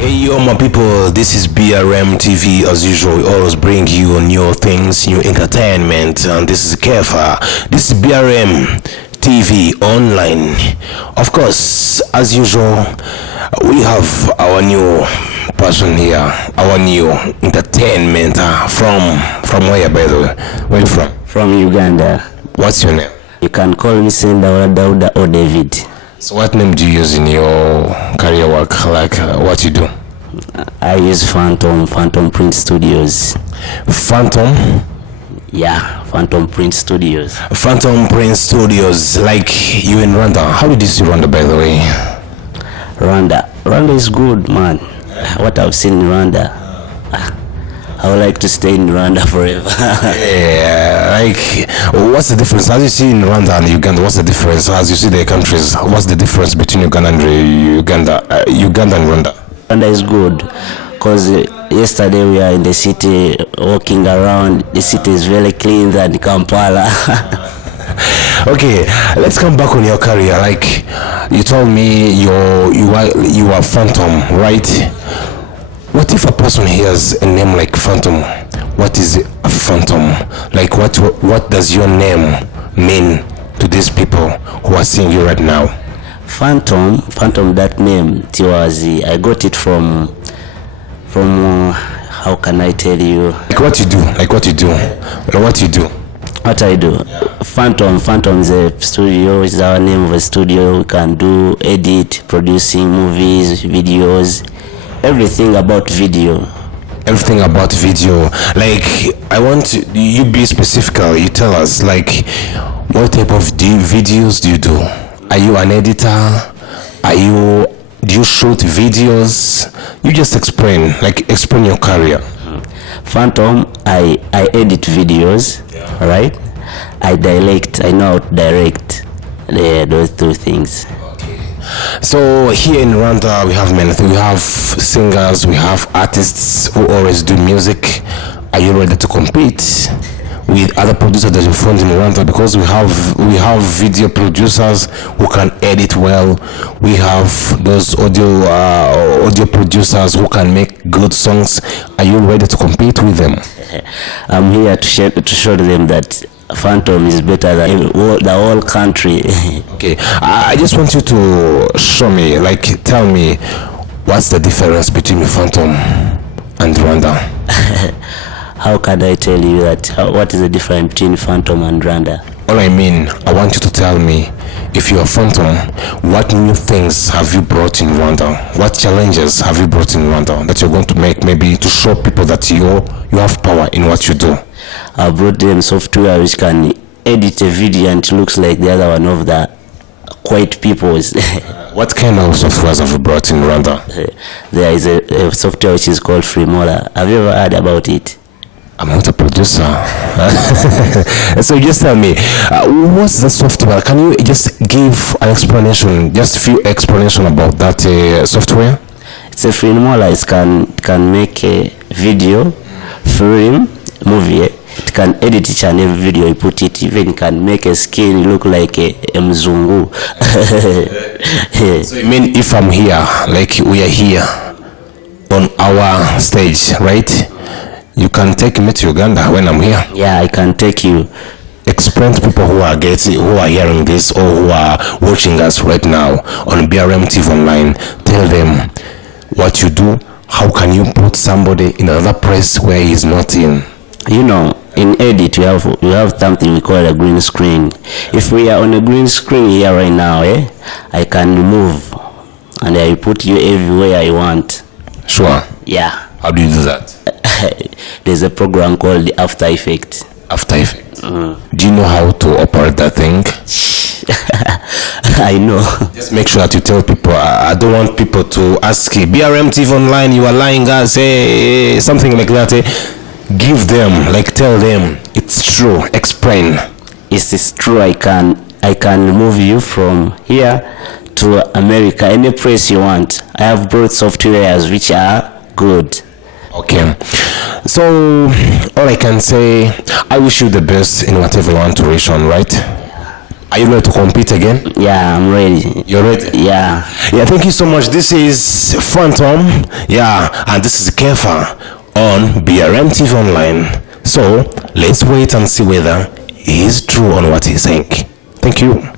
Hey yo my people, this is BRM TV. As usual, we always bring you new things, new entertainment, and this is Kefa. This is BRM TV online. Of course, as usual, we have our new person here, our new entertainment from where, by the way? Where you from? From Uganda. What's your name? You can call me Sendaura Dauda or David. So what name do you use in your career work, like what you do? I use Phantom Print Studios. Phantom? Yeah, Phantom Print Studios. Phantom Print Studios, like you in Rwanda. How did you see Rwanda, by the way? Rwanda is good, man. What I've seen in Rwanda, I would like to stay in Rwanda forever. Yeah, like, what's the difference? As you see in Rwanda and Uganda, what's the difference? As you see the countries, what's the difference between Uganda and Uganda and Rwanda? Rwanda is good, because yesterday we are in the city, walking around. The city is very clean than Kampala. Okay, let's come back on your career. Like, you told me you are Phantom, right? What if a person hears a name like Phantom? What is a Phantom? Like, what does your name mean to these people who are seeing you right now? Phantom, that name, I got it from how can I tell you? What I do? Phantom is a studio, is our name of a studio. We can do edit, producing movies, videos, everything about video. Like, I want you be specific. You tell us, like, what type of videos do you do? Are you an editor? Do you shoot videos? You just explain your career. Phantom, I edit videos, right? I know how to direct those two things. So here in Rwanda, we have many things. We have singers, we have artists who always do music. Are you ready to compete with other producers that you found in Rwanda? Because we have video producers who can edit well. We have those audio producers who can make good songs. Are you ready to compete with them? I'm here to show them that Phantom is better than the whole country. Okay, I just want you to show me, tell me, what's the difference between Phantom and Rwanda? How can I tell you that? What is the difference between Phantom and Rwanda? All I mean, I want you to tell me, if you're Phantom, what new things have you brought in Rwanda? What challenges have you brought in Rwanda that you're going to make, maybe to show people that you have power in what you do? I brought them software which can edit a video and it looks like the other one of the quiet people's. What kind of software have you brought in Rwanda? There is a software which is called Freemola. Have you ever heard about it? I'm not a producer. So just tell me, what's the software? Can you just give an explanation, just a few explanation about that software? It's a Freemola. It can make a video, film, movie. It can edit each and every video you put it. Even can make a skin look like a mzungu. So you mean if I'm here, like we are here on our stage, right? You can take me to Uganda when I'm here. Yeah, I can take you. Explain to people who are hearing this or who are watching us right now on BRM TV Online. Tell them what you do. How can you put somebody in another place where he's not in? You know, in edit we have something we call a green screen. If we are on a green screen here right now, I can remove and I put you everywhere I want. Sure. Yeah. How do you do that? There's a program called the After Effects. After Effects. Do you know how to operate that thing? I know. Just make sure that you tell people. I don't want people to ask BRM TV Online, you are lying, guys, something like that. Give them, tell them it's true. Explain. It's true. I can remove you from here to America, any place you want. I have brought softwares which are good. Okay, so all I can say, I wish you the best in whatever you want to reach on, right? Are you ready to compete again? Yeah, I'm ready. You're ready? Yeah. Yeah, thank you so much. This is Phantom. Yeah, and this is Kefa on BRM TV Online. So let's wait and see whether he is true on what he's saying. Thank you.